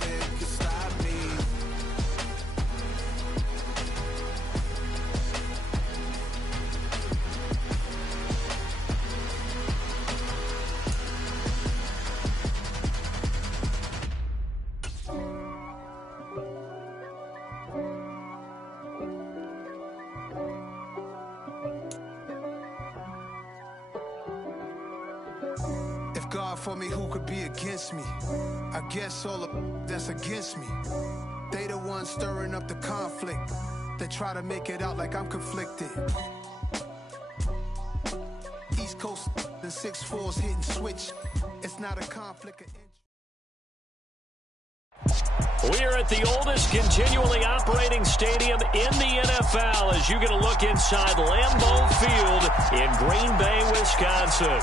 nothing can stop me. If God for me, who could be against me? I guess all the that's against me. They the ones stirring up the conflict. They try to make it out like I'm conflicted. East Coast and 6'4's hitting switch. It's not a conflict of interest. We are at the oldest continually operating stadium in the NFL as you get a look inside Lambeau Field in Green Bay, Wisconsin.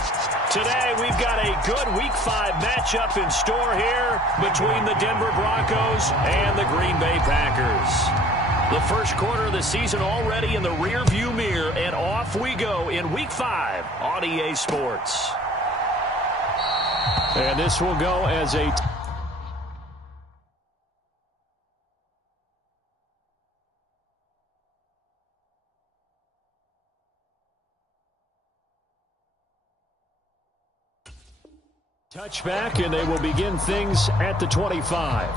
Today, we've got a good Week 5 matchup in store here between the Denver Broncos and the Green Bay Packers. The first quarter of the season already in the rearview mirror, and off we go in Week 5 on EA Sports. And this will go as a touchback, and they will begin things at the 25.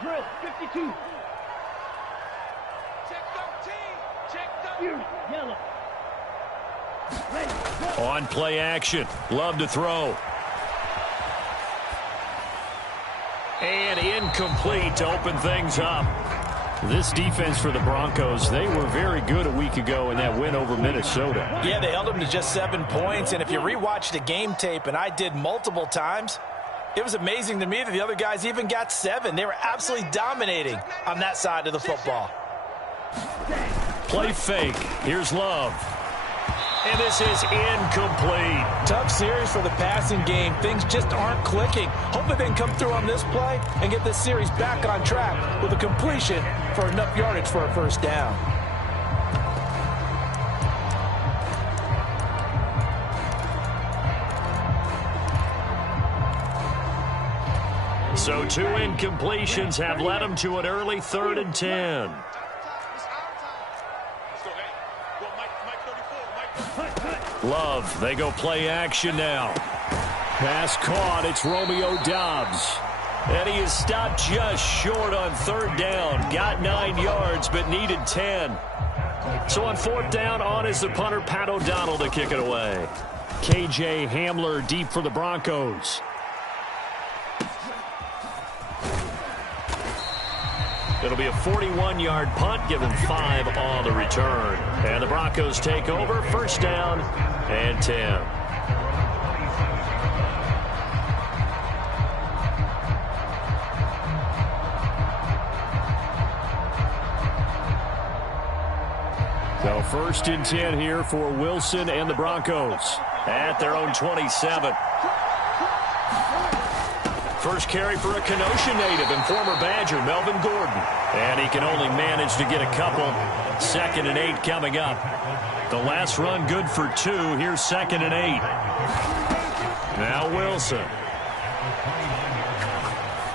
Drill, 52. Check 13. Check 13. Yellow. Ready, go. On play action. Love to throw. And incomplete to open things up. This defense for the Broncos, they were very good a week ago in that win over Minnesota. Yeah, they held them to just 7 points. And if you rewatch the game tape, and I did multiple times, it was amazing to me that the other guys even got 7. They were absolutely dominating on that side of the football. Play fake. Here's Love. And this is incomplete. Tough series for the passing game. Things just aren't clicking. Hopefully they can come through on this play and get this series back on track with a completion for enough yardage for a first down. So 2 incompletions have led them to an early 3rd and 10. Love, they go play action now. Pass caught, it's Romeo Doubs. And he is stopped just short on 3rd down. Got 9 yards, but needed 10. So on 4th down, on is the punter, Pat O'Donnell, to kick it away. KJ Hamler deep for the Broncos. It'll be a 41-yard punt, given 5 on the return. And the Broncos take over, 1st down and 10. So 1st and 10 here for Wilson and the Broncos at their own 27. First carry for a Kenosha native and former Badger, Melvin Gordon. And he can only manage to get a couple. 2nd and 8 coming up. The last run good for 2. Here's 2nd and 8. Now Wilson.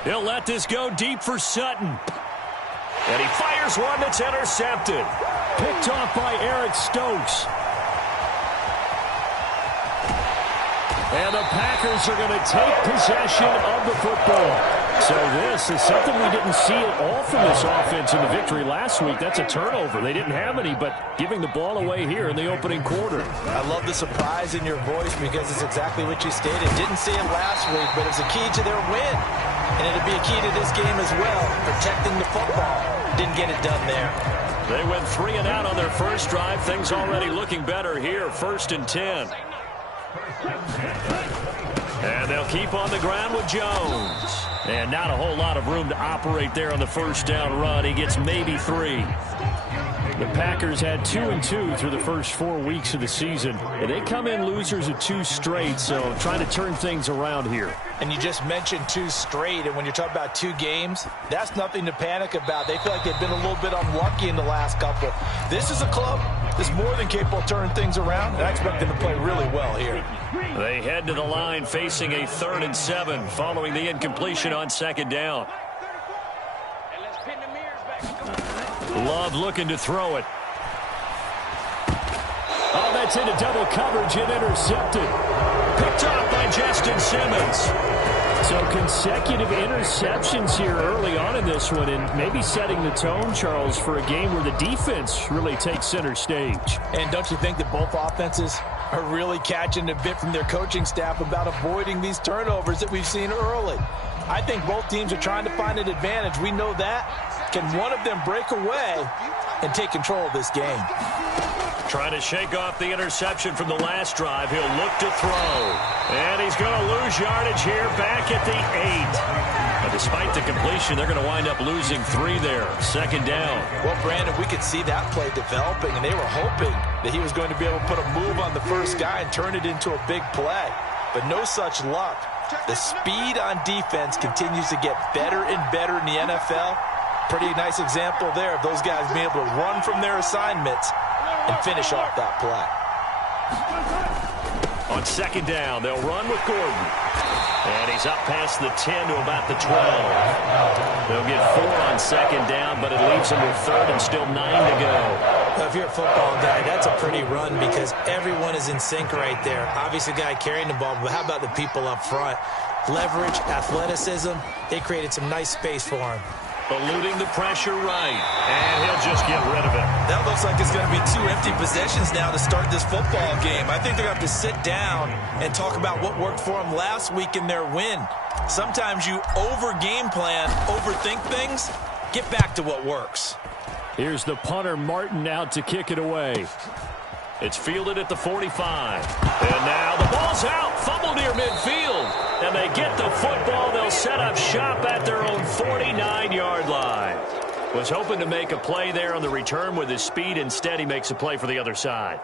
He'll let this go deep for Sutton. And he fires one that's intercepted. Picked off by Eric Stokes. And the Packers are going to take possession of the football. So this is something we didn't see at all from this offense in the victory last week. That's a turnover. They didn't have any, but giving the ball away here in the opening quarter. I love the surprise in your voice because it's exactly what you stated. Didn't see it last week, but it was a key to their win. And it'll be a key to this game as well, protecting the football. Didn't get it done there. They went 3 and out on their first drive. Things already looking better here. 1st and 10. And they'll keep on the ground with Jones. And not a whole lot of room to operate there on the 1st down run. He gets maybe 3. The Packers had 2-2 through the first 4 weeks of the season. And they come in losers of 2 straight, so trying to turn things around here. And you just mentioned 2 straight, and when you're talking about 2 games, that's nothing to panic about. They feel like they've been a little bit unlucky in the last couple. This is a club that's more than capable of turning things around, and I expect them to play really well here. They head to the line facing a 3rd and 7 following the incompletion on 2nd down. Love looking to throw it. Oh, that's into double coverage and intercepted. Picked off by Justin Simmons. So consecutive interceptions here early on in this one, and maybe setting the tone, Charles, for a game where the defense really takes center stage. And don't you think that both offenses are really catching a bit from their coaching staff about avoiding these turnovers that we've seen early? I think both teams are trying to find an advantage. We know that. Can one of them break away and take control of this game? Trying to shake off the interception from the last drive. He'll look to throw. And he's going to lose yardage here back at the 8. But despite the completion, they're going to wind up losing 3 there. 2nd down. Well, Brandon, we could see that play developing, and they were hoping that he was going to be able to put a move on the first guy and turn it into a big play. But no such luck. The speed on defense continues to get better and better in the NFL. Pretty nice example there of those guys being able to run from their assignments and finish off that play. On 2nd down, they'll run with Gordon. And he's up past the 10 to about the 12. They'll get 4 on 2nd down, but it leaves them with 3rd and still 9 to go. Now, if you're a football guy, that's a pretty run because everyone is in sync right there. Obviously, the guy carrying the ball, but how about the people up front? Leverage, athleticism, they created some nice space for him. Eluding the pressure right, and he'll just get rid of it. That looks like it's going to be 2 empty possessions now to start this football game. I think they're going to have to sit down and talk about what worked for them last week in their win. Sometimes you over-game plan, overthink things, get back to what works. Here's the punter, Martin, out to kick it away. It's fielded at the 45. And now the ball's out, fumbled near midfield. And they get the football. They'll set up shop at their own 49-yard line. Was hoping to make a play there on the return with his speed. Instead, he makes a play for the other side.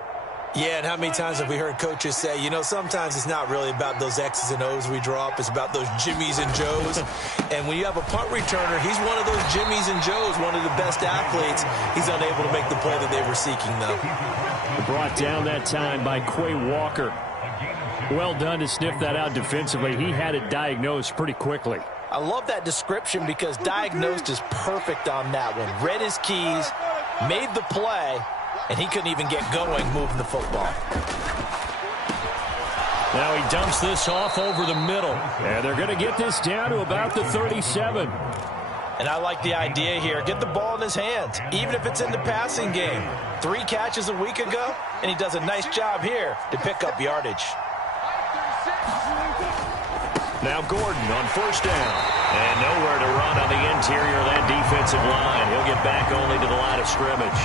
Yeah, and how many times have we heard coaches say, you know, sometimes it's not really about those X's and O's we draw up. It's about those Jimmies and Joes. And when you have a punt returner, he's one of those Jimmies and Joes, one of the best athletes. He's unable to make the play that they were seeking, though. Brought down that time by Quay Walker. Well done to sniff that out defensively. He had it diagnosed pretty quickly. I love that description because diagnosed is perfect on that one. Read his keys, made the play, and he couldn't even get going moving the football. Now he dumps this off over the middle. And they're going to get this down to about the 37. And I like the idea here. Get the ball in his hands, even if it's in the passing game. 3 catches a week ago, and he does a nice job here to pick up yardage. Now Gordon on 1st down. And nowhere to run on the interior of that defensive line. He'll get back only to the line of scrimmage.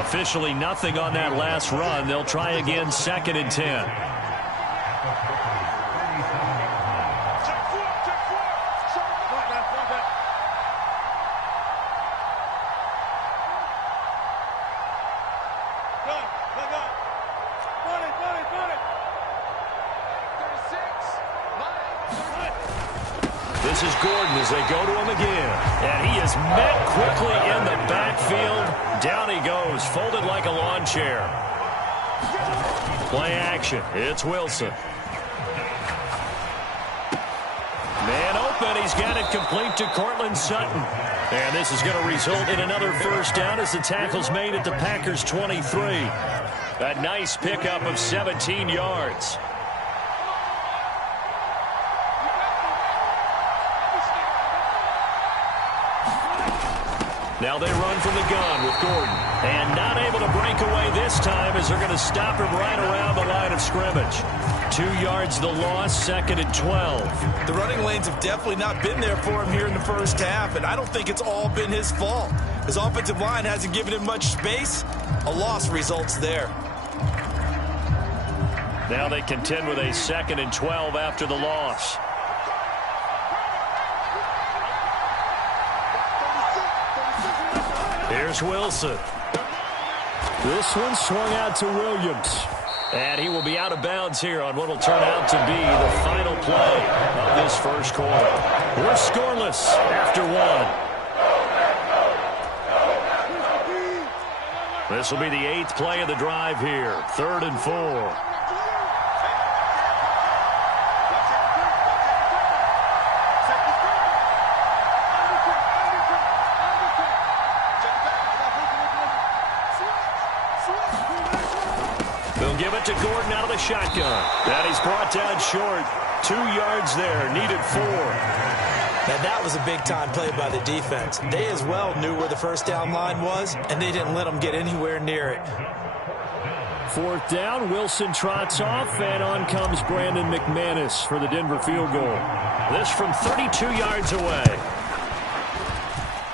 Officially nothing on that last run. They'll try again 2nd and 10. This is Gordon as they go to him again. And he is met quickly in the backfield. Down he goes, folded like a lawn chair. Play action. It's Wilson. Man open. He's got it complete to Cortland Sutton. And this is going to result in another 1st down as the tackle's made at the Packers' 23. A nice pickup of 17 yards. Now they run from the gun with Gordon. And not able to break away this time as they're going to stop him right around the line of scrimmage. 2 yards the loss, 2nd and 12. The running lanes have definitely not been there for him here in the first half, and I don't think it's all been his fault. His offensive line hasn't given him much space. A loss results there. Now they contend with a 2nd and 12 after the loss. Here's Wilson. This one swung out to Williams. And he will be out of bounds here on what will turn out to be the final play of this first quarter. We're scoreless after one. This will be the 8th play of the drive here. 3rd and 4. They'll give it to Gordon out of the shotgun. And he's brought down short. 2 yards there. Needed 4. Now, that was a big-time play by the defense. They as well knew where the first down line was, and they didn't let them get anywhere near it. 4th down. Wilson trots off, and on comes Brandon McManus for the Denver field goal. This from 32 yards away.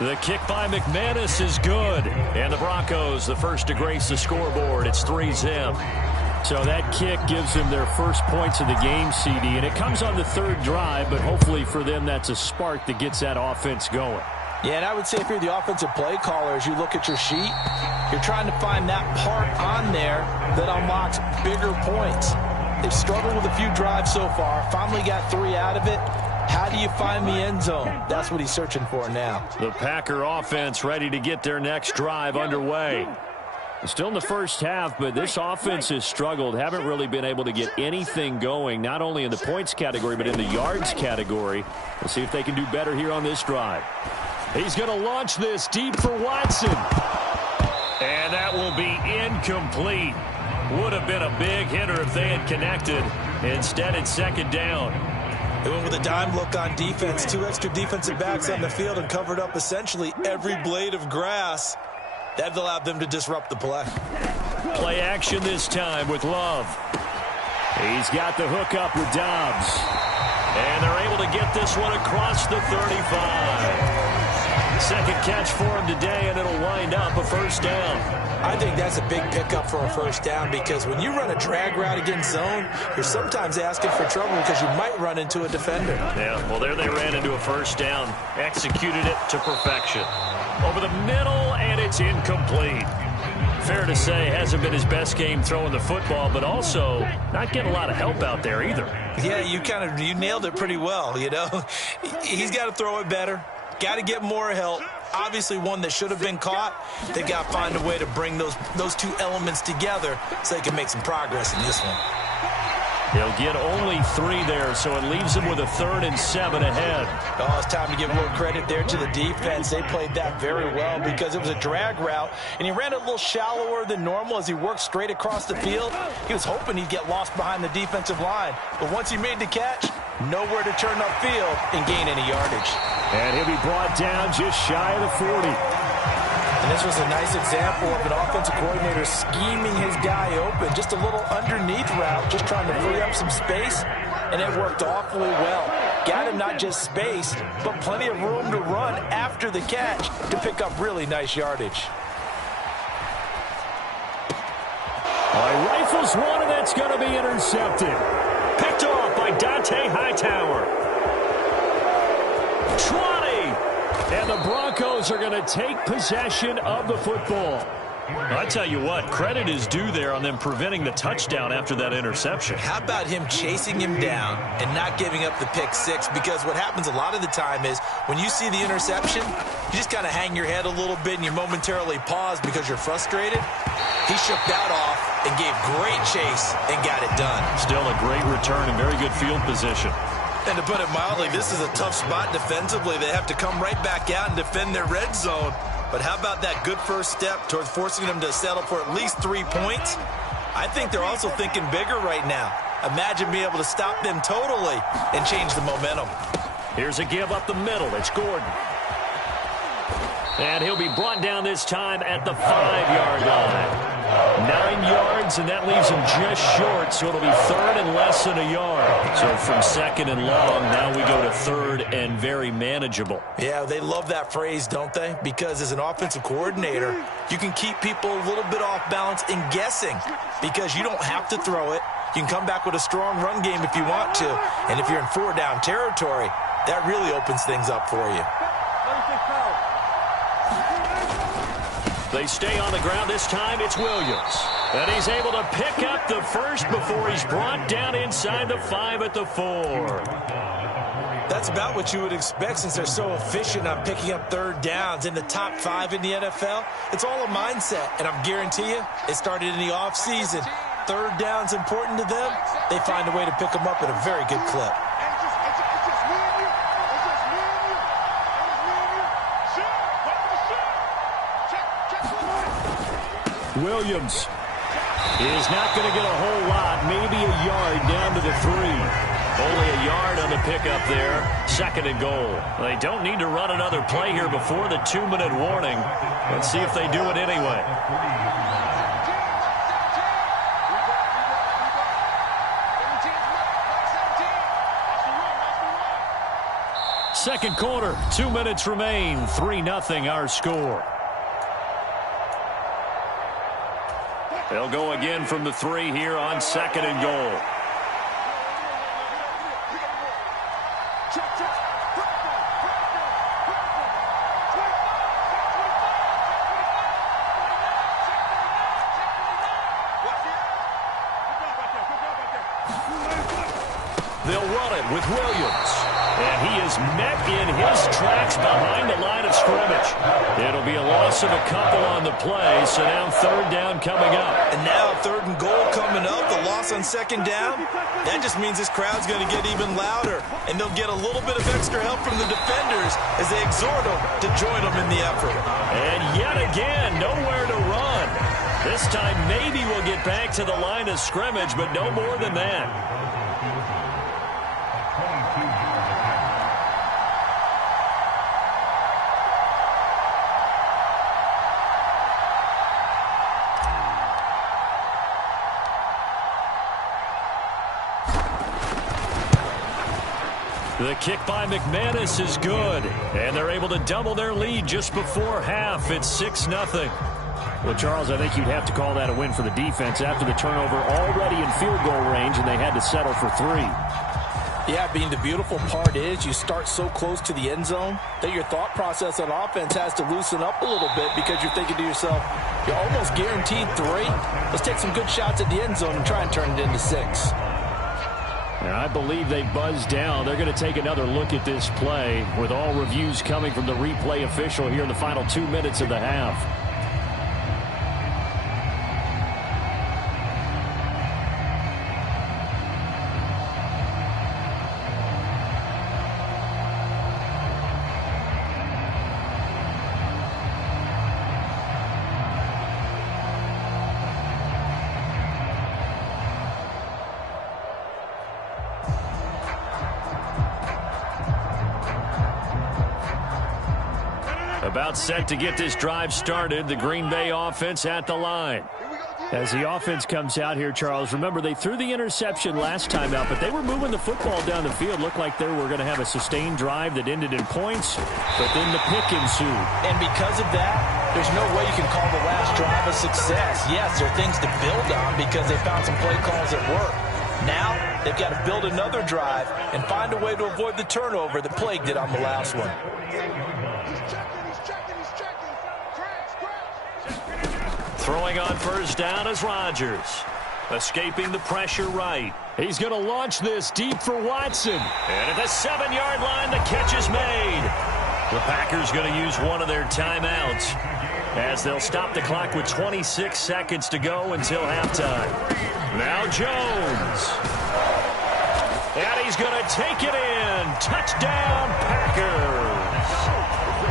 The kick by McManus is good. And the Broncos, the first to grace the scoreboard. It's 3-zip. So that kick gives them their first points of the game, CD. And it comes on the 3rd drive, but hopefully for them that's a spark that gets that offense going. Yeah, and I would say if you're the offensive play caller, as you look at your sheet, you're trying to find that part on there that unlocks bigger points. They've struggled with a few drives so far. Finally got 3 out of it. How do you find the end zone? That's what he's searching for now. The Packer offense ready to get their next drive underway. Still in the first half, but this offense has struggled. Haven't really been able to get anything going, not only in the points category, but in the yards category. We'll see if they can do better here on this drive. He's going to launch this deep for Watson. And that will be incomplete. Would have been a big hitter if they had connected. Instead, it's 2nd down. They went with a dime look on defense. 2 extra defensive backs on the field and covered up essentially every blade of grass. That allowed them to disrupt the play. Play action this time with Love. He's got the hook up with Dobbs. And they're able to get this one across the 35. 2nd catch for him today, and it'll wind up a first down. I think that's a big pickup for a first down because when you run a drag route against zone, you're sometimes asking for trouble because you might run into a defender. Yeah, well, there they ran into a first down. Executed it to perfection. Over the middle, and it's incomplete. Fair to say, hasn't been his best game throwing the football, but also not getting a lot of help out there either. Yeah, you nailed it pretty well, you know. He's got to throw it better. Got to get more help. Obviously one that should have been caught. They got to find a way to bring those 2 elements together so they can make some progress in this one. He'll get only 3 there, so it leaves him with a 3rd and 7 ahead. Oh, it's time to give a little credit there to the defense. They played that very well because it was a drag route, and he ran it a little shallower than normal as he worked straight across the field. He was hoping he'd get lost behind the defensive line, but once he made the catch, nowhere to turn upfield and gain any yardage. And he'll be brought down just shy of the 40. And this was a nice example of an offensive coordinator scheming his guy open. Just a little underneath route, just trying to free up some space, and it worked awfully well. Got him not just space, but plenty of room to run after the catch to pick up really nice yardage. All right, rifles one, and that's going to be intercepted. Picked off by Dante Hightower. 20. And the Broncos are going to take possession of the football. I tell you what, credit is due there on them preventing the touchdown after that interception. How about him chasing him down and not giving up the pick 6? Because what happens a lot of the time is when you see the interception, you just kind of hang your head a little bit and you momentarily pause because you're frustrated. He shook that off and gave great chase and got it done. Still a great return and very good field position. And to put it mildly, this is a tough spot defensively. They have to come right back out and defend their red zone. But how about that good first step towards forcing them to settle for at least 3 points? I think they're also thinking bigger right now. Imagine being able to stop them totally and change the momentum. Here's a give up the middle. It's Gordon. And he'll be brought down this time at the 5-yard line. 9 yards, and that leaves him just short, so it'll be 3rd and less than a yard. So from 2nd and long, now we go to 3rd and very manageable. Yeah, they love that phrase, don't they? Because as an offensive coordinator, you can keep people a little bit off balance and guessing because you don't have to throw it. You can come back with a strong run game if you want to. And if you're in 4-down territory, that really opens things up for you. They stay on the ground. This time it's Williams. And he's able to pick up the first before he's brought down inside the 5 at the 4. That's about what you would expect since they're so efficient on picking up third downs in the top 5 in the NFL. It's all a mindset, and I guarantee you it started in the offseason. Third down's important to them. They find a way to pick them up at a very good clip. Williams is not going to get a whole lot, maybe a yard down to the 3. Only a yard on the pickup there. 2nd and goal. They don't need to run another play here before the 2-minute warning. Let's see if they do it anyway. Second quarter, 2 minutes remain. 3-0 our score. They'll go again from the 3 here on 2nd and goal. They'll run it with Williams. And he is met in his tracks behind the line of scrimmage. It'll be a loss of a couple on the play, so now 3rd down coming up. And now 3rd and goal coming up, the loss on 2nd down. That just means this crowd's going to get even louder, and they'll get a little bit of extra help from the defenders as they exhort them to join them in the effort. And yet again, nowhere to run. This time maybe we'll get back to the line of scrimmage, but no more than that. The kick by McManus is good, and they're able to double their lead just before half. It's 6-0. Well, Charles, I think you'd have to call that a win for the defense after the turnover already in field goal range, and they had to settle for 3. Yeah, Bean, the beautiful part is you start so close to the end zone that your thought process on offense has to loosen up a little bit because you're thinking to yourself, you're almost guaranteed 3. Let's take some good shots at the end zone and try and turn it into 6. And I believe they buzzed down. They're going to take another look at this play with all reviews coming from the replay official here in the final 2 minutes of the half. About set to get this drive started. The Green Bay offense at the line. As the offense comes out here, Charles, remember they threw the interception last time out, but they were moving the football down the field. Looked like they were going to have a sustained drive that ended in points, but then the pick ensued. And because of that, there's no way you can call the last drive a success. Yes, there are things to build on because they found some play calls that work. Now, they've got to build another drive and find a way to avoid the turnover that plagued it on the last one. Throwing on first down is Rodgers. Escaping the pressure right. He's going to launch this deep for Watson. And at the 7-yard line, the catch is made. The Packers going to use one of their timeouts as they'll stop the clock with 26 seconds to go until halftime. Now Jones. And he's going to take it in. Touchdown, Packers.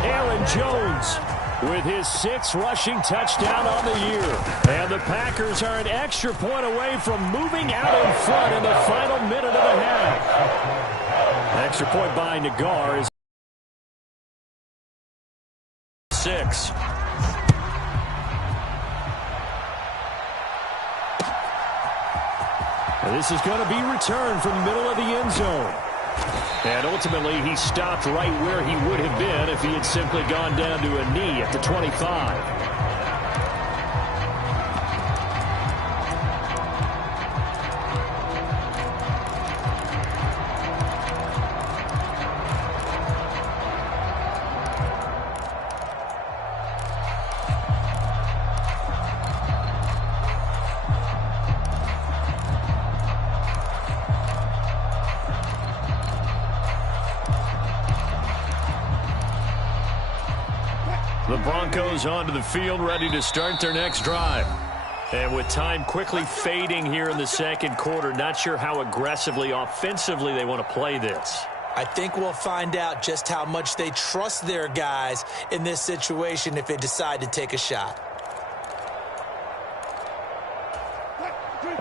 Aaron Jones with his 6th rushing touchdown on the year. And the Packers are an extra point away from moving out in front in the final minute of the half. Extra point by Nagar is 6. And this is going to be returned from the middle of the end zone. And ultimately, he stopped right where he would have been if he had simply gone down to a knee at the 25. The Broncos onto the field, ready to start their next drive. And with time quickly fading here in the second quarter, not sure how aggressively, offensively they want to play this. I think we'll find out just how much they trust their guys in this situation if they decide to take a shot.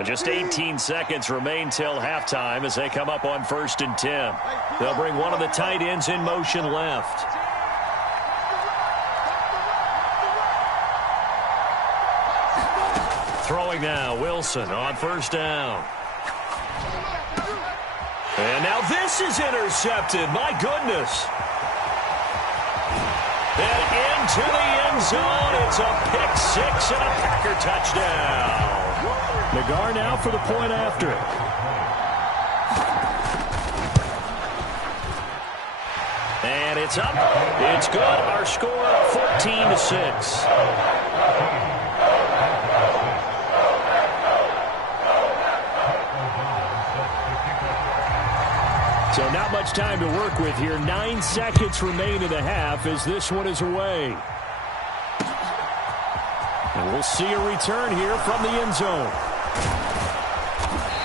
Just 18 seconds remain till halftime as they come up on 1st and 10. They'll bring one of the tight ends in motion left. Throwing now, Wilson on 1st down. And now this is intercepted. My goodness. And into the end zone. It's a pick six and a Packer touchdown. Nagar now for the point after. And it's up. It's good. Our score 14-6. So not much time to work with here. 9 seconds remain in the half as this one is away. And we'll see a return here from the end zone.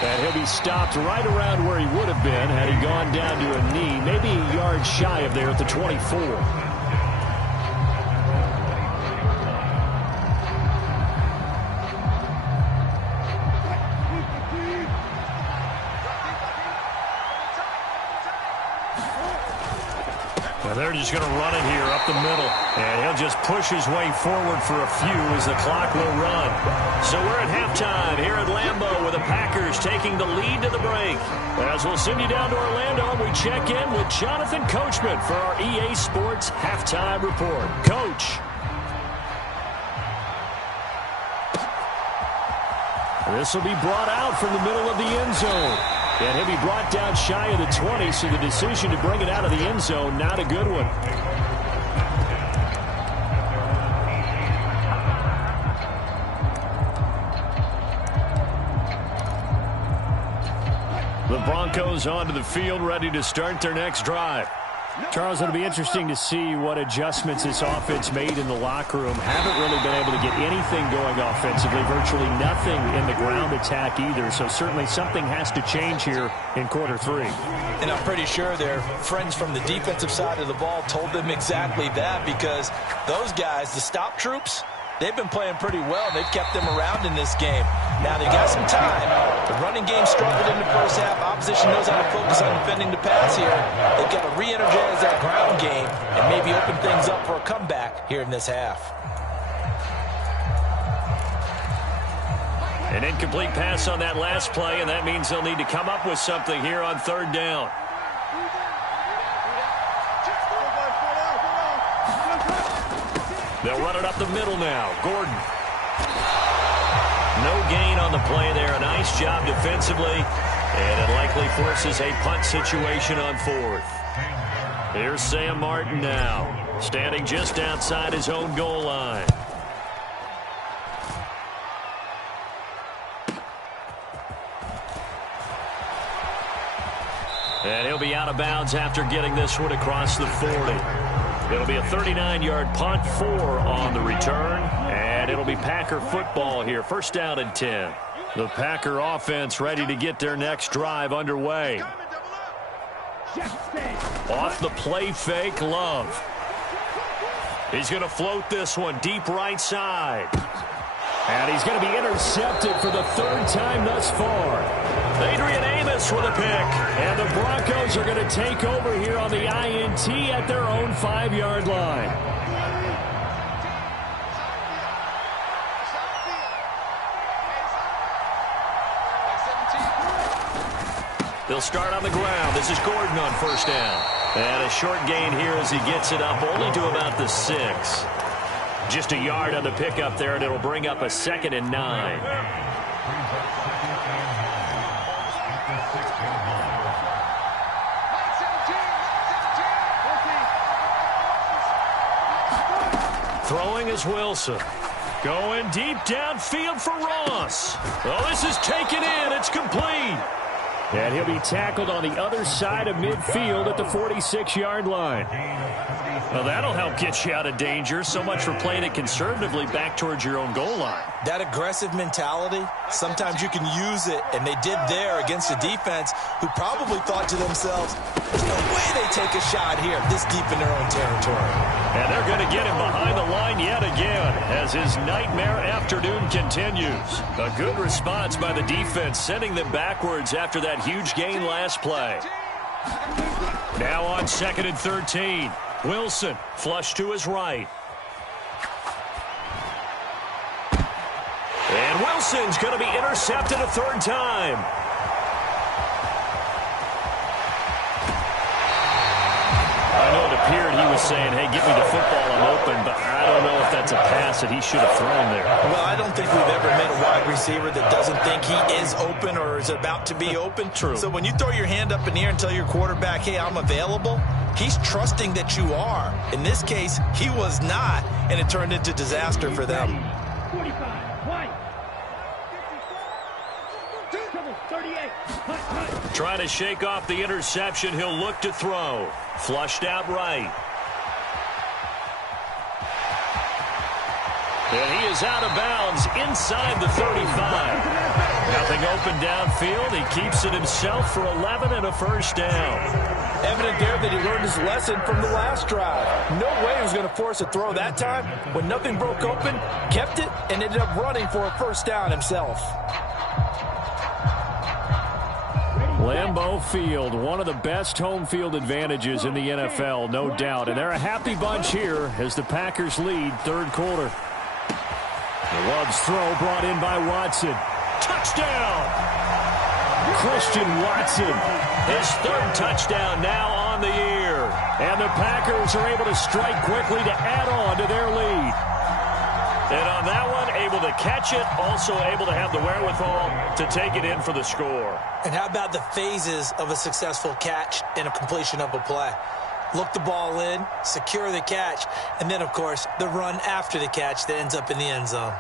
And he'll be stopped right around where he would have been had he gone down to a knee, maybe a yard shy of there at the 24. They're just going to run it here up the middle. And he'll just push his way forward for a few as the clock will run. So we're at halftime here at Lambeau with the Packers taking the lead to the break. As we'll send you down to Orlando, we check in with Jonathan Coachman for our EA Sports Halftime Report. Coach. This will be brought out from the middle of the end zone. And he'll be brought down shy of the 20, so the decision to bring it out of the end zone, not a good one. The Broncos onto the field, ready to start their next drive. Charles, it'll be interesting to see what adjustments this offense made in the locker room. Haven't really been able to get anything going offensively, virtually nothing in the ground attack either. So certainly something has to change here in quarter 3. And I'm pretty sure their friends from the defensive side of the ball told them exactly that, because those guys, the stop troops, they've been playing pretty well. They've kept them around in this game. Now they got some time. The running game struggled in the first half. Opposition knows how to focus on defending the pass here. They've got to re-energize that ground game and maybe open things up for a comeback here in this half. An incomplete pass on that last play, and that means they'll need to come up with something here on 3rd down. They'll run it up the middle now. Gordon. No gain on the play there. A nice job defensively. And it likely forces a punt situation on 4th. Here's Sam Martin now. Standing just outside his own goal line. And he'll be out of bounds after getting this one across the 40. It'll be a 39-yard punt, 4 on the return, and it'll be Packer football here. 1st down and 10. The Packer offense ready to get their next drive underway. Off the play fake, Love. He's going to float this one deep right side. And he's going to be intercepted for the 3rd time thus far. Adrian Amos with a pick. And the Broncos are going to take over here on the INT at their own 5-yard line. They'll start on the ground. This is Gordon on 1st down. And a short gain here as he gets it up only to about the 6. Just a yard on the pickup there, and it'll bring up a 2nd and 9. Throwing is Wilson. Going deep downfield for Ross. Oh, this is taken in. It's complete. And he'll be tackled on the other side of midfield at the 46-yard line. Well, that'll help get you out of danger. So much for playing it conservatively back towards your own goal line. That aggressive mentality, sometimes you can use it, and they did there against a defense who probably thought to themselves, there's no way they take a shot here this deep in their own territory. And they're going to get him behind the line yet again as his nightmare afternoon continues. A good response by the defense, sending them backwards after that huge gain last play. Now on 2nd and 13. Wilson, flush to his right. And Wilson's going to be intercepted a third time. I know it appeared he was saying, hey, give me the football, I'm open, but I don't know if that's a pass that he should have thrown there. Well, I don't think we've ever met a wide receiver that doesn't think he is open or is about to be open. True. So when you throw your hand up in the air and tell your quarterback, hey, I'm available, he's trusting that you are. In this case, he was not, and it turned into disaster for them. 45, wide. 38. Trying to shake off the interception. He'll look to throw. Flushed out right. And he is out of bounds inside the 35. Nothing open downfield. He keeps it himself for 11 and a first down. Evident there that he learned his lesson from the last drive. No way he was going to force a throw that time. When nothing broke open, kept it, and ended up running for a first down himself. Lambeau Field, one of the best home field advantages in the NFL, no doubt. And they're a happy bunch here as the Packers lead third quarter. The Love's throw brought in by Watson. Touchdown! Christian Watson. His third touchdown now on the year. And the Packers are able to strike quickly to add on to their lead. And on that one, able to catch it, also able to have the wherewithal to take it in for the score. And how about the phases of a successful catch and a completion of a play? Look the ball in, secure the catch, and then, of course, the run after the catch that ends up in the end zone.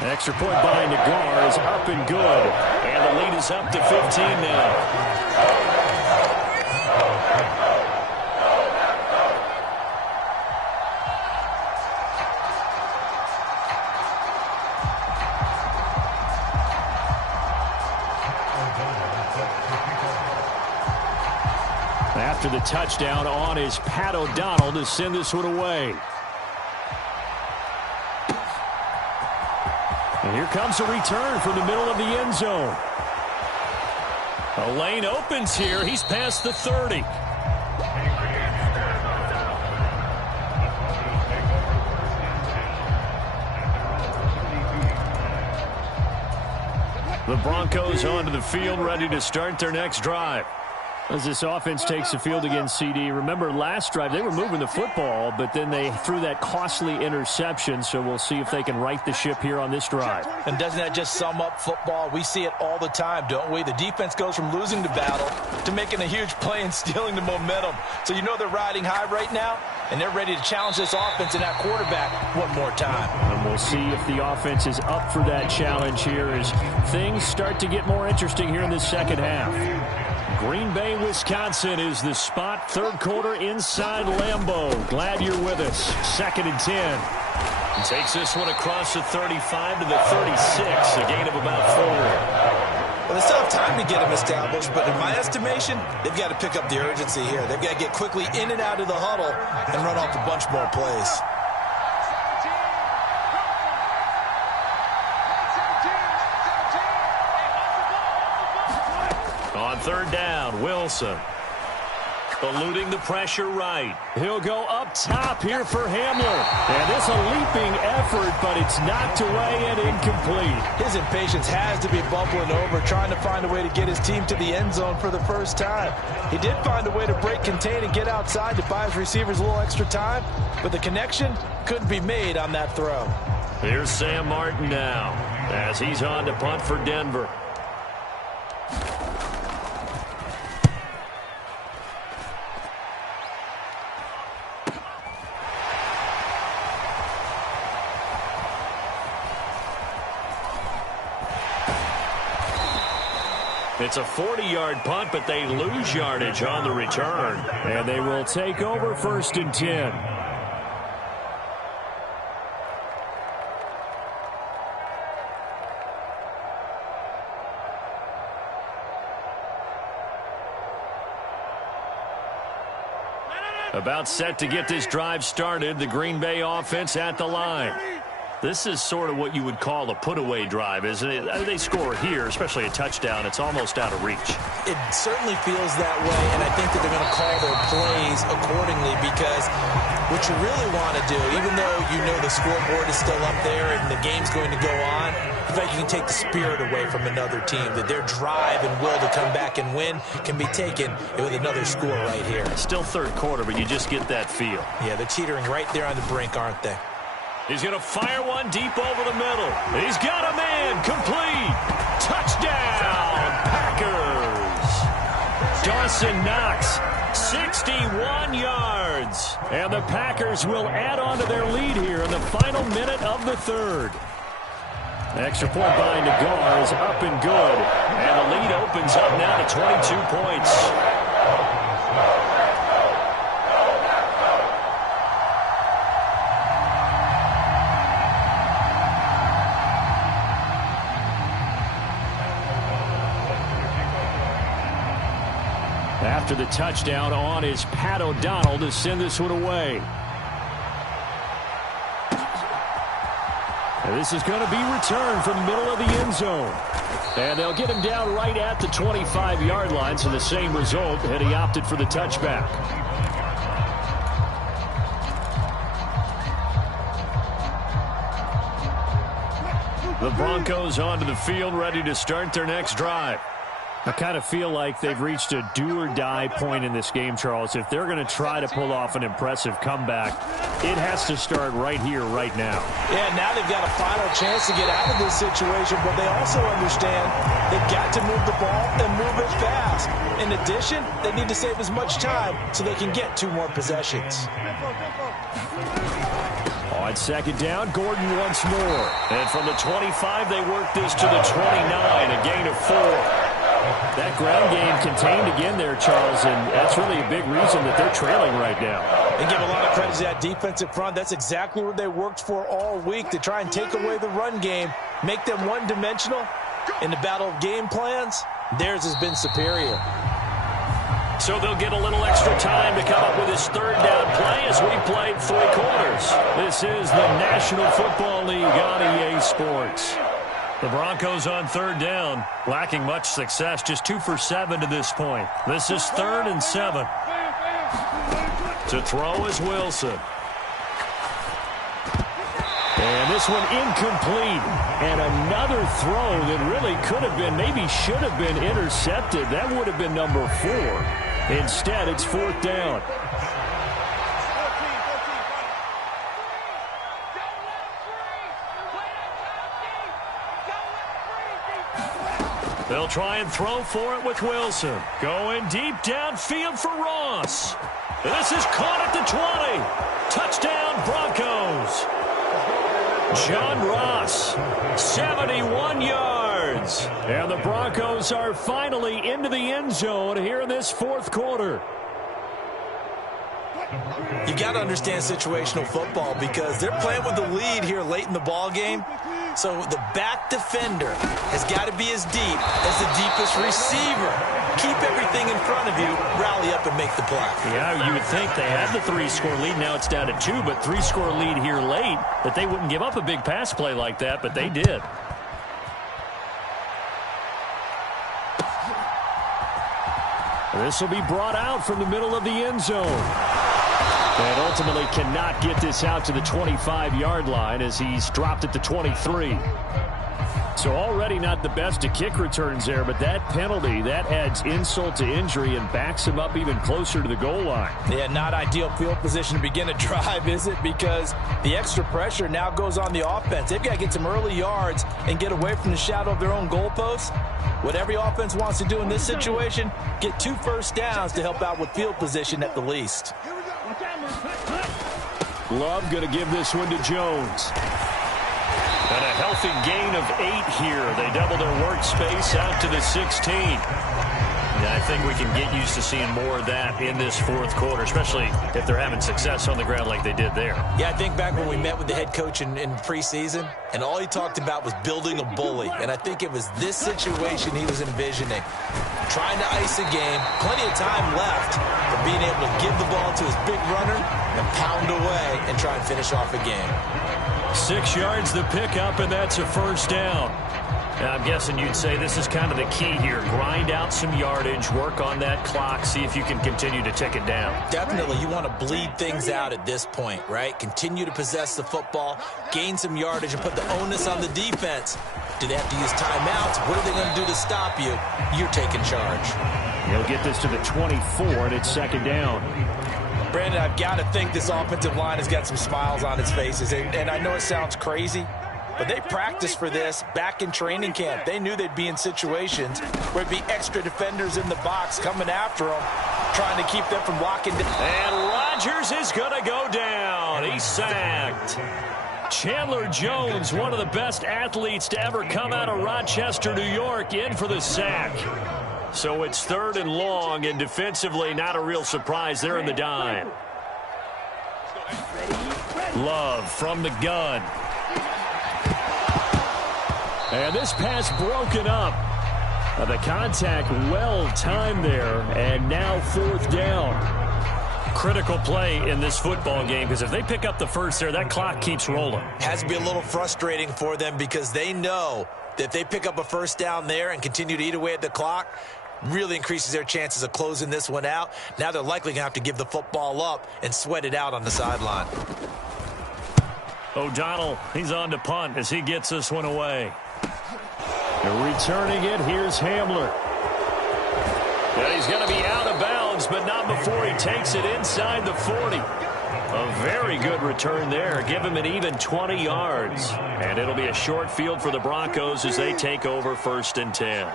Extra point by Nagar is up and good. And the lead is up to 15 now. After the touchdown on is Pat O'Donnell to send this one away. And here comes a return from the middle of the end zone. A lane opens here. He's past the 30. The Broncos onto the field, ready to start their next drive. As this offense takes the field against CD, remember last drive they were moving the football, but then they threw that costly interception, so we'll see if they can right the ship here on this drive. And doesn't that just sum up football? We see it all the time, don't we? The defense goes from losing the battle to making a huge play and stealing the momentum. So you know they're riding high right now, and they're ready to challenge this offense and that quarterback one more time. And we'll see if the offense is up for that challenge here as things start to get more interesting here in the second half. Green Bay, Wisconsin is the spot. Third quarter inside Lambeau. Glad you're with us. 2nd and 10. He takes this one across the 35 to the 36. A gain of about 4. Well, they still have time to get him established, but in my estimation, they've got to pick up the urgency here. They've got to get quickly in and out of the huddle and run off a bunch more plays. On third down, Wilson. Eluding the pressure right. He'll go up top here for Hamler. And it's a leaping effort, but it's knocked away and incomplete. His impatience has to be bubbling over, trying to find a way to get his team to the end zone for the first time. He did find a way to break contain and get outside to buy his receivers a little extra time, but the connection couldn't be made on that throw. Here's Sam Martin now as he's on to punt for Denver. It's a 40-yard punt, but they lose yardage on the return. And they will take over 1st and 10. About set to get this drive started. The Green Bay offense at the line. This is sort of what you would call a put-away drive, isn't it? They score here, especially a touchdown. It's almost out of reach. It certainly feels that way, and I think that they're going to call their plays accordingly, because what you really want to do, even though you know the scoreboard is still up there and the game's going to go on, in fact, you can take the spirit away from another team, that their drive and will to come back and win can be taken with another score right here. Still 3rd quarter, but you just get that feel. Yeah, they're teetering right there on the brink, aren't they? He's going to fire one deep over the middle. He's got a man. Complete. Touchdown, Packers. Dawson Knox, 61 yards. And the Packers will add on to their lead here in the final minute of the 3rd. Extra point by Nagar is up and good. And the lead opens up now to 22 points. After the touchdown, on is Pat O'Donnell to send this one away. And this is going to be returned from the middle of the end zone. And they'll get him down right at the 25-yard line, so the same result, and he opted for the touchback. The Broncos onto the field, ready to start their next drive. I kind of feel like they've reached a do-or-die point in this game, Charles. If they're going to try to pull off an impressive comeback, it has to start right here, right now. Yeah, now they've got a final chance to get out of this situation, but they also understand they've got to move the ball and move it fast. In addition, they need to save as much time so they can get 2 more possessions. On 2nd down, Gordon once more. And from the 25, they work this to the 29, a gain of 4. That ground game contained again there, Charles, and that's really a big reason that they're trailing right now. And give a lot of credit to that defensive front. That's exactly what they worked for all week, to try and take away the run game, make them one-dimensional. In the battle of game plans, theirs has been superior. So they'll get a little extra time to come up with his 3rd down play as we played 3 quarters. This is the National Football League on EA Sports. The Broncos on 3rd down, lacking much success, just 2 for 7 to this point. This is 3rd and 7. To throw is Wilson. And this one incomplete. And another throw that really could have been, maybe should have been intercepted. That would have been number 4. Instead, it's 4th down. They'll try and throw for it with Wilson. Going deep downfield for Ross. This is caught at the 20. Touchdown, Broncos. John Ross, 71 yards. And the Broncos are finally into the end zone here in this 4th quarter. You got to understand situational football, because they're playing with the lead here late in the ball game. So the back defender has got to be as deep as the deepest receiver. Keep everything in front of you, rally up and make the play. Yeah, you would think they had the 3-score lead. Now it's down to 2, but 3-score lead here late, that they wouldn't give up a big pass play like that, but they did. This will be brought out from the middle of the end zone. And ultimately cannot get this out to the 25-yard line as he's dropped at the 23. So already not the best of kick returns there, but that penalty, that adds insult to injury and backs him up even closer to the goal line. Yeah, not ideal field position to begin a drive, is it? Because the extra pressure now goes on the offense. They've got to get some early yards and get away from the shadow of their own goalposts. What every offense wants to do in this situation, get 2 first downs to help out with field position at the least. Love going to give this one to Jones. And a healthy gain of 8 here. They double their workspace out to the 16. Yeah, I think we can get used to seeing more of that in this fourth quarter, especially if they're having success on the ground like they did there. Yeah, I think back when we met with the head coach in preseason, and all he talked about was building a bully. And I think it was this situation he was envisioning. Trying to ice a game, plenty of time left, but being able to give the ball to his big runner and pound away and try and finish off a game. 6 yards the pickup, and that's a first down. Now, I'm guessing you'd say this is kind of the key here. Grind out some yardage, work on that clock, see if you can continue to tick it down. Definitely. You want to bleed things out at this point, right? Continue to possess the football, gain some yardage, and put the onus on the defense. Do they have to use timeouts? What are they going to do to stop you? You're taking charge. He'll get this to the 24, and it's second down. Brandon, I've got to think this offensive line has got some smiles on its faces. And I know it sounds crazy, but they practiced for this back in training camp. They knew they'd be in situations where it'd be extra defenders in the box coming after them, trying to keep them from walking down. And Rodgers is going to go down. He's sacked. Chandler Jones, one of the best athletes to ever come out of Rochester, New York, in for the sack. So it's 3rd and long, and defensively not a real surprise. They're in the dime. Love from the gun. And this pass broken up. The contact well timed there, and now 4th down. Critical play in this football game, because if they pick up the first there, that clock keeps rolling. Has to be a little frustrating for them because they know that if they pick up a first down there and continue to eat away at the clock, really increases their chances of closing this one out. Now they're likely going to have to give the football up and sweat it out on the sideline. O'Donnell, he's on to punt as he gets this one away. And returning it, here's Hamler. And he's going to be out of bounds, but not before he takes it inside the 40. A very good return there. Give him an even 20 yards. And it'll be a short field for the Broncos as they take over 1st and 10.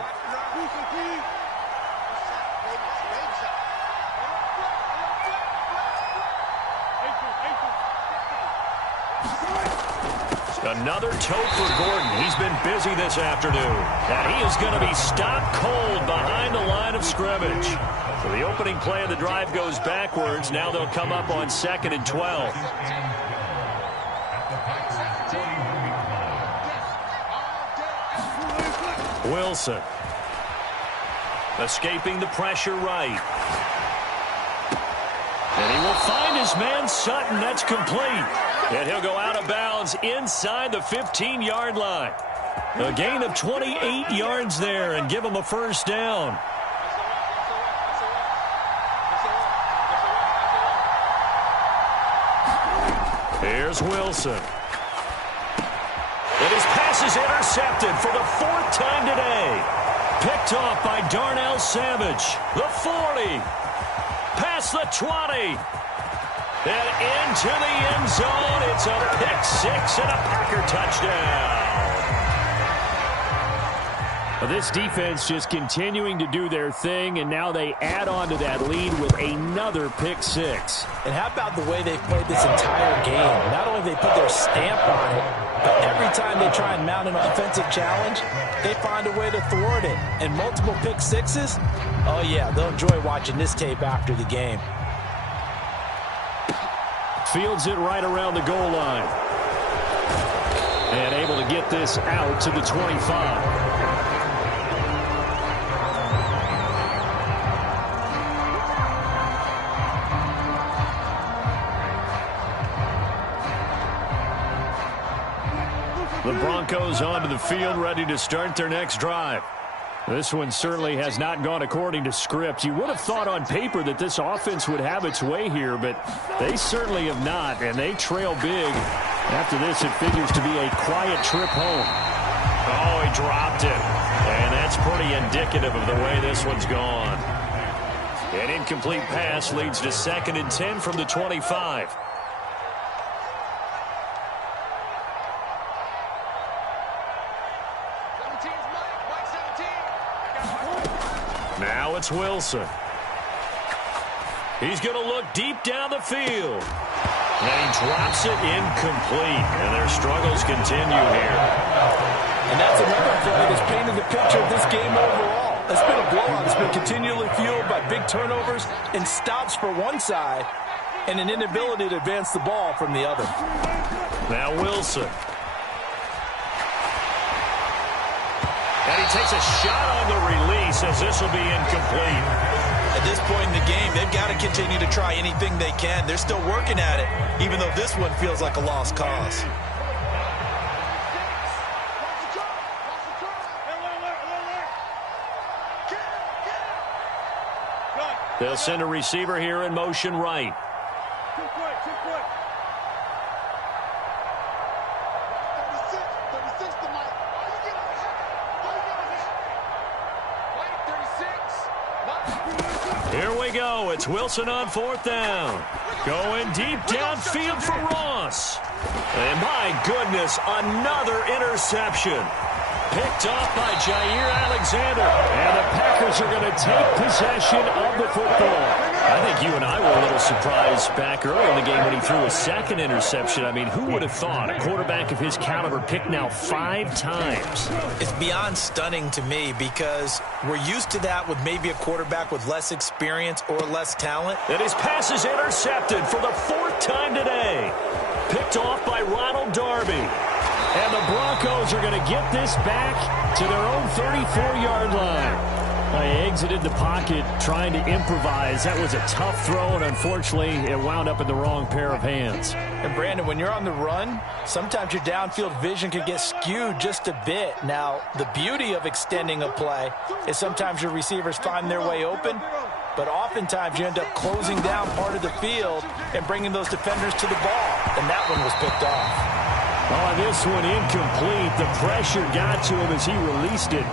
Another tote for Gordon. He's been busy this afternoon. And he is going to be stopped cold behind the line of scrimmage. So the opening play of the drive goes backwards. Now they'll come up on 2nd and 12. Wilson. Escaping the pressure right. And he will find his man Sutton. That's complete. And he'll go out of bounds inside the 15-yard line. A gain of 28 yards there and give him a first down. Here's Wilson. And his pass is intercepted for the 4th time today. Picked off by Darnell Savage. The 40. Past the 20. And into the end zone. It's a pick 6 and a Packer touchdown. Well, this defense just continuing to do their thing, and now they add on to that lead with another pick 6. And how about the way they've played this entire game? Not only have they put their stamp on it, but every time they try and mount an offensive challenge, they find a way to thwart it. And multiple pick 6s, oh yeah, they'll enjoy watching this tape after the game. Fields it right around the goal line. And able to get this out to the 25. The Broncos onto the field, ready to start their next drive. This one certainly has not gone according to script. You would have thought on paper that this offense would have its way here, but they certainly have not, and they trail big. After this, it figures to be a quiet trip home. Oh, he dropped it. And that's pretty indicative of the way this one's gone. An incomplete pass leads to 2nd and 10 from the 25. Now it's Wilson. He's going to look deep down the field. And he drops it incomplete. And their struggles continue here. And that's another play that's painted the picture of this game overall. It's been a blowout. It's been continually fueled by big turnovers and stops for one side and an inability to advance the ball from the other. Now Wilson. And he takes a shot on the release as this will be incomplete. At this point in the game, they've got to continue to try anything they can. They're still working at it, even though this one feels like a lost cause. They'll send a receiver here in motion right. Here we go. It's Wilson on fourth down. Going deep downfield for Ross. And my goodness, another interception. Picked off by Jair Alexander. And the Packers are going to take possession of the football. I think you and I were a little surprised back early in the game when he threw a second interception. I mean, who would have thought a quarterback of his caliber picked now 5 times? It's beyond stunning to me because we're used to that with maybe a quarterback with less experience or less talent. And his pass is intercepted for the 4th time today. Picked off by Ronald Darby. And the Broncos are going to get this back to their own 34-yard line. They exited the pocket trying to improvise. That was a tough throw, and unfortunately, it wound up in the wrong pair of hands. And, Brandon, when you're on the run, sometimes your downfield vision can get skewed just a bit. Now, the beauty of extending a play is sometimes your receivers find their way open, but oftentimes you end up closing down part of the field and bringing those defenders to the ball, and that one was picked off. Oh, this one incomplete. The pressure got to him as he released it.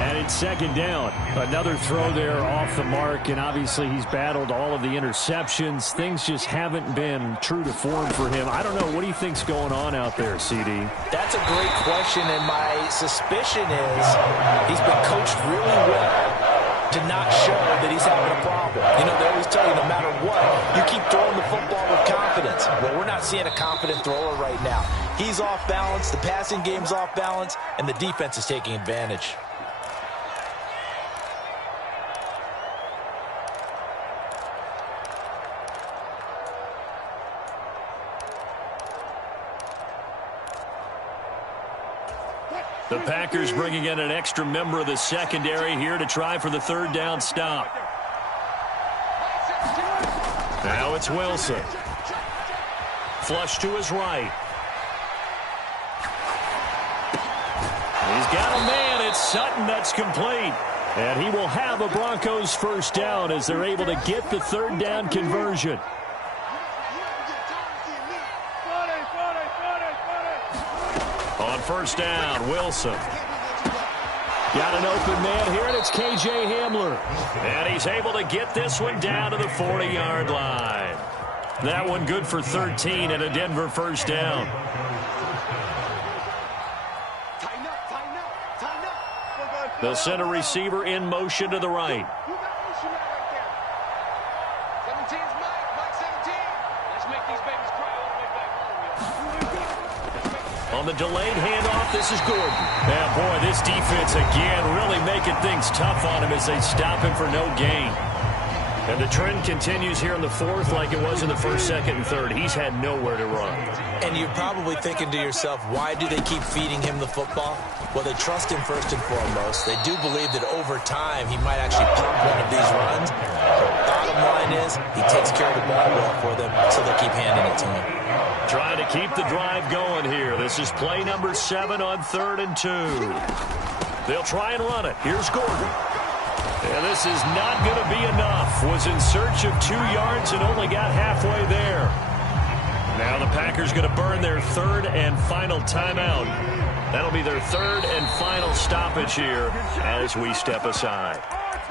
And it's second down. Another throw there off the mark, and obviously he's battled all of the interceptions. Things just haven't been true to form for him. I don't know. What do you think's going on out there, CD? That's a great question, and my suspicion is he's been coached really well to not show that he's having a problem. You know, they always tell you no matter what, you keep throwing the football with confidence. Well, we're not seeing a confident thrower right now. He's off balance, the passing game's off balance, and the defense is taking advantage. The Packers bringing in an extra member of the secondary here to try for the 3rd down stop. Now it's Wilson. Flush to his right. He's got a man. It's Sutton. That's complete. And he will have a Broncos 1st down as they're able to get the 3rd down conversion. On 1st down, Wilson. Got an open man here, and it's K.J. Hamler. And he's able to get this one down to the 40-yard line. That one good for 13 and a Denver 1st down. They'll send a receiver in motion to the right. On the delayed handoff, this is Gordon. Yeah, boy, this defense again really making things tough on him as they stop him for no gain. And the trend continues here in the 4th like it was in the 1st, 2nd, and 3rd. He's had nowhere to run. And you're probably thinking to yourself, why do they keep feeding him the football? Well, they trust him first and foremost. They do believe that over time he might actually pop one of these runs. Bottom line is he takes care of the ball well for them, so they'll keep handing it to him. Trying to keep the drive going here. This is play number 7 on 3rd and 2. They'll try and run it. Here's Gordon. And this is not going to be enough. Was in search of 2 yards and only got halfway there. Now the Packers going to burn their 3rd and final timeout. That'll be their 3rd and final stoppage here as we step aside.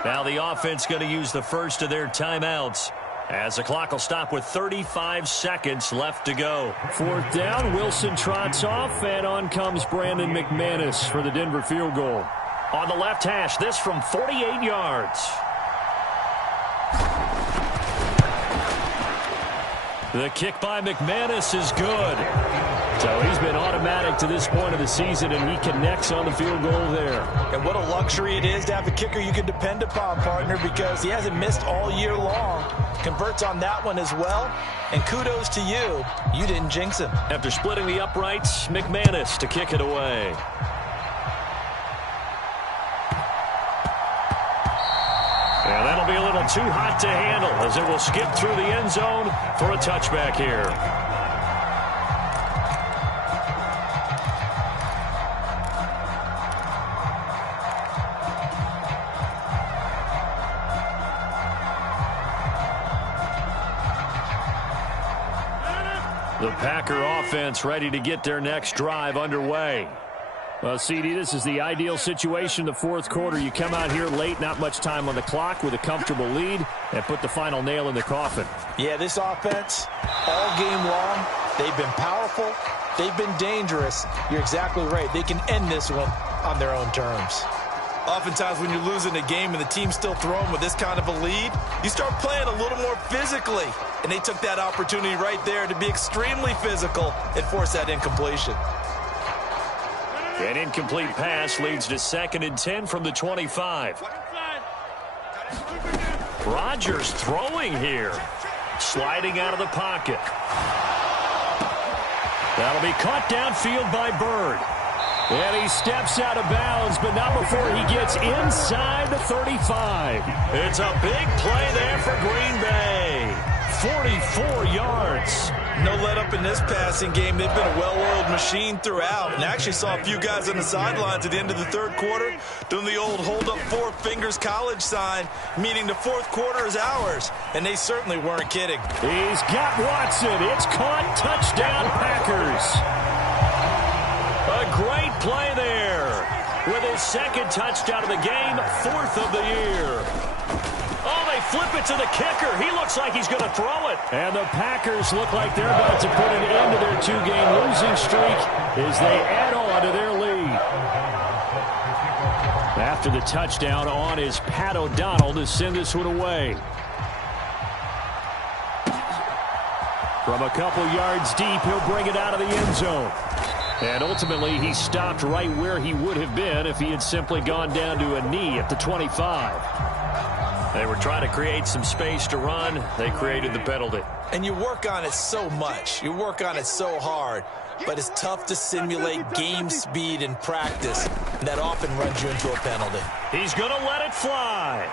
Now the offense going to use the first of their timeouts as the clock will stop with 35 seconds left to go. 4th down, Wilson trots off, and on comes Brandon McManus for the Denver field goal. On the left hash, this from 48 yards. The kick by McManus is good. So he's been automatic to this point of the season, and he connects on the field goal there. And what a luxury it is to have a kicker you can depend upon, partner, because he hasn't missed all year long. Converts on that one as well. And kudos to you. You didn't jinx him. After splitting the uprights, McManus to kick it away. And that'll be a little too hot to handle as it will skip through the end zone for a touchback here. The Packer offense ready to get their next drive underway. Well, CD, this is the ideal situation, the fourth quarter. You come out here late, not much time on the clock with a comfortable lead, and put the final nail in the coffin. Yeah, this offense, all game long, they've been powerful, they've been dangerous. You're exactly right. They can end this one on their own terms. Oftentimes when you're losing a game and the team's still throwing with this kind of a lead, you start playing a little more physically. And they took that opportunity right there to be extremely physical and force that incompletion. An incomplete pass leads to 2nd and 10 from the 25. Rodgers throwing here. Sliding out of the pocket. That'll be caught downfield by Bird. And he steps out of bounds, but not before he gets inside the 35. It's a big play there for Green Bay. 44 yards. No let up in this passing game. They've been a well-oiled machine throughout. And actually saw a few guys on the sidelines at the end of the third quarter doing the old hold up 4 fingers college sign, meaning the fourth quarter is ours. And they certainly weren't kidding. He's got Watson. It's caught. Touchdown, Packers. A great play there with his 2nd touchdown of the game, 4th of the year. Oh, they flip it to the kicker. He looks like he's going to throw it. And the Packers look like they're about to put an end to their 2-game losing streak as they add on to their lead. After the touchdown on is Pat O'Donnell to send this one away. From a couple yards deep, he'll bring it out of the end zone. And ultimately, he stopped right where he would have been if he had simply gone down to a knee at the 25. They were trying to create some space to run. They created the penalty. And you work on it so much. You work on it so hard. But it's tough to simulate game speed in practice. And that often runs you into a penalty. He's going to let it fly.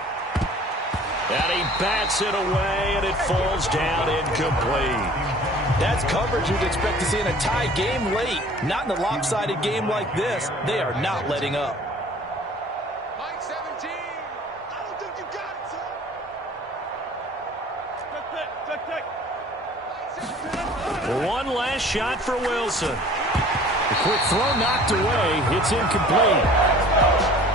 And he bats it away, and it falls down incomplete. That's coverage you'd expect to see in a tie game late. Not in a lopsided game like this. They are not letting up. Mike 17. I don't think you got it, sir. One last shot for Wilson. The quick throw knocked away. It's incomplete.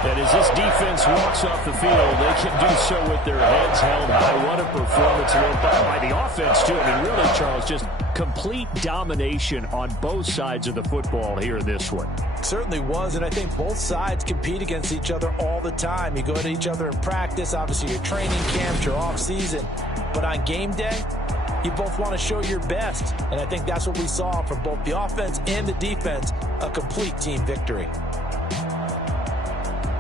And as this defense walks off the field, they can do so with their heads held high. What a performance by the offense, too. I mean, really, Charles, just complete domination on both sides of the football here in this one. Certainly was, and I think both sides compete against each other all the time. You go to each other in practice, obviously your training camps, your off-season. But on game day, you both want to show your best. And I think that's what we saw from both the offense and the defense, a complete team victory.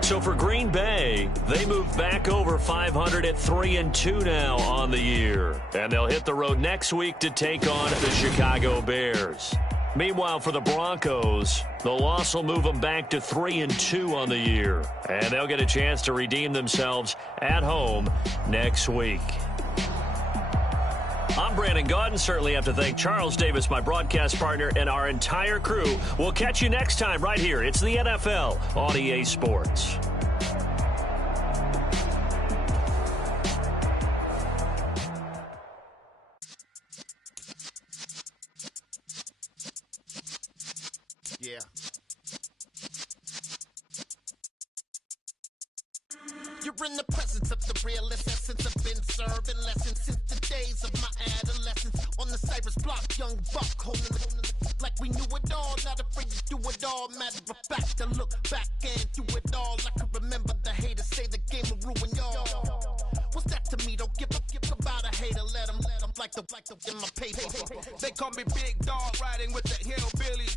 So for Green Bay, they move back over 500 at 3-2 now on the year. And they'll hit the road next week to take on the Chicago Bears. Meanwhile, for the Broncos, the loss will move them back to 3-2 on the year. And they'll get a chance to redeem themselves at home next week. I'm Brandon Gaudin. Certainly have to thank Charles Davis, my broadcast partner, and our entire crew. We'll catch you next time right here. It's the NFL on EA Sports. Yeah. You're in the presence of the realest essence. I've been serving lessons since the days of my adolescence. On the Cypress block, young buck holding it like we knew it all. Not afraid to do it all. Matter of fact, I look back and do it all. I can remember the haters say the game will ruin y'all. What's that to me? Don't give about a hater. Let 'em like in my paper. They call me Big Dog, riding with the hillbilly.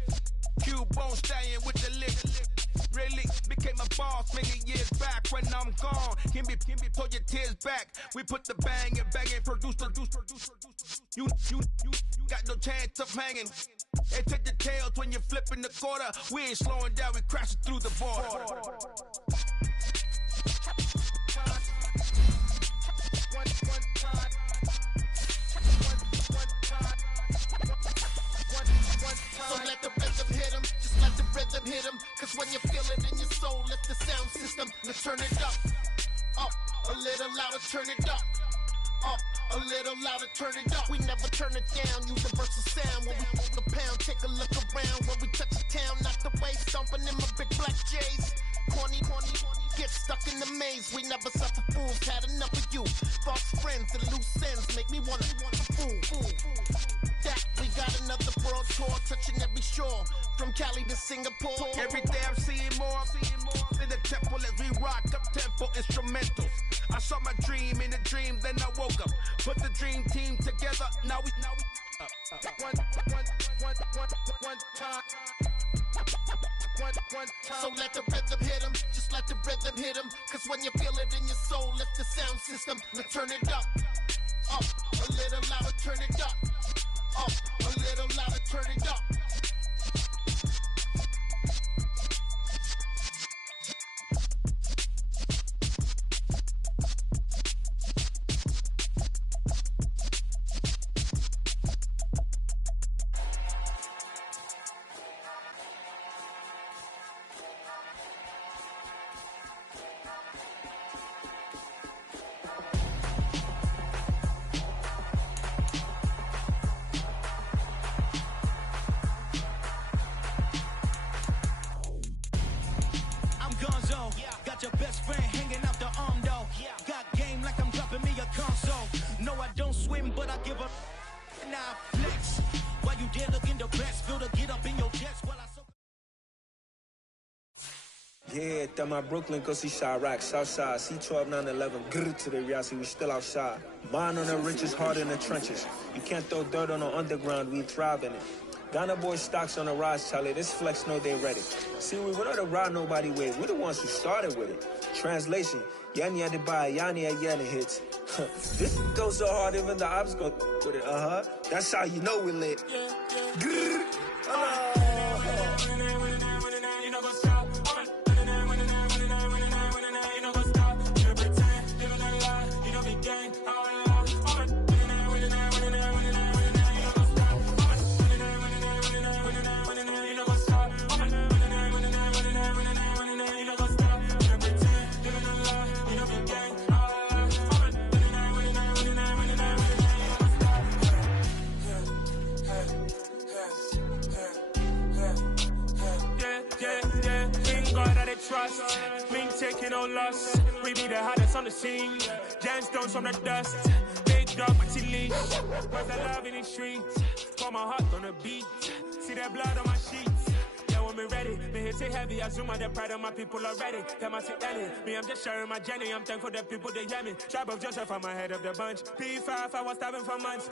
Q-Bone stallion with the lick. Really became a boss many years back. When I'm gone, can be pull your tears back. We put the bang and produce. You got no chance of hanging. And take the tails when you're flipping the quarter. We ain't slowing down, we crashing through the border. So let the rhythm hit him, just let the rhythm hit him. Cause when you feel it in your soul, lift the sound system. Let's turn it up, a little louder, turn it up, a little louder, turn it up. We never turn it down, universal sound. When we hold the pound, take a look around. When we touch the town, knock the way, stomping in my big black J's. Corny, get stuck in the maze. We never suffer fools, had enough of you. False friends and loose ends make me wanna fool. That we got another world tour, touching every shore, from Cali to Singapore. Every day I'm seeing more in the temple as we rock up tempo instrumentals. I saw my dream in a dream, then I woke up. Put the dream team together, now we one time. So let the rhythm hit him, just let the rhythm hit him. Cause when you feel it in your soul, lift the sound system. Let's turn it up, a little louder, turn it up, a little louder, turn it up. Got your best friend hanging out the arm though. Got game like I'm dropping me a console. No, I don't swim, but I give up. Now I flex. While you there looking the best, feel the get up in your chest while I so. Yeah, that my Brooklyn, go see Chirac, Southside, C12, 911, grrr to the Riasi, we still outside. Mine on the riches, hard in the trenches. You can't throw dirt on the underground, we thrive in it. Ghana boys stocks on the rise, Charlie. This flex know they ready. See, we wouldn't have ride nobody with. We're the ones who started with it. Translation: Yanni had to buy, Yanni had Yanni hits. This goes so hard, even the ops go with it. That's how you know we lit. Grrr. Trust, me taking no loss. We be the hottest on the scene. Gemstones from the dust. Big dog, Maxi leash. Where's the love in the streets? Pour my heart on the beat. See that blood on my sheets. Yeah, when me ready, me hit it heavy. I zoom out the pride of my people already. Tell my sit Ellie. Me, I'm just sharing my journey. I'm thankful the people they hear me. Sharp of Joseph, I'm ahead of the bunch. P5, I was starving for months.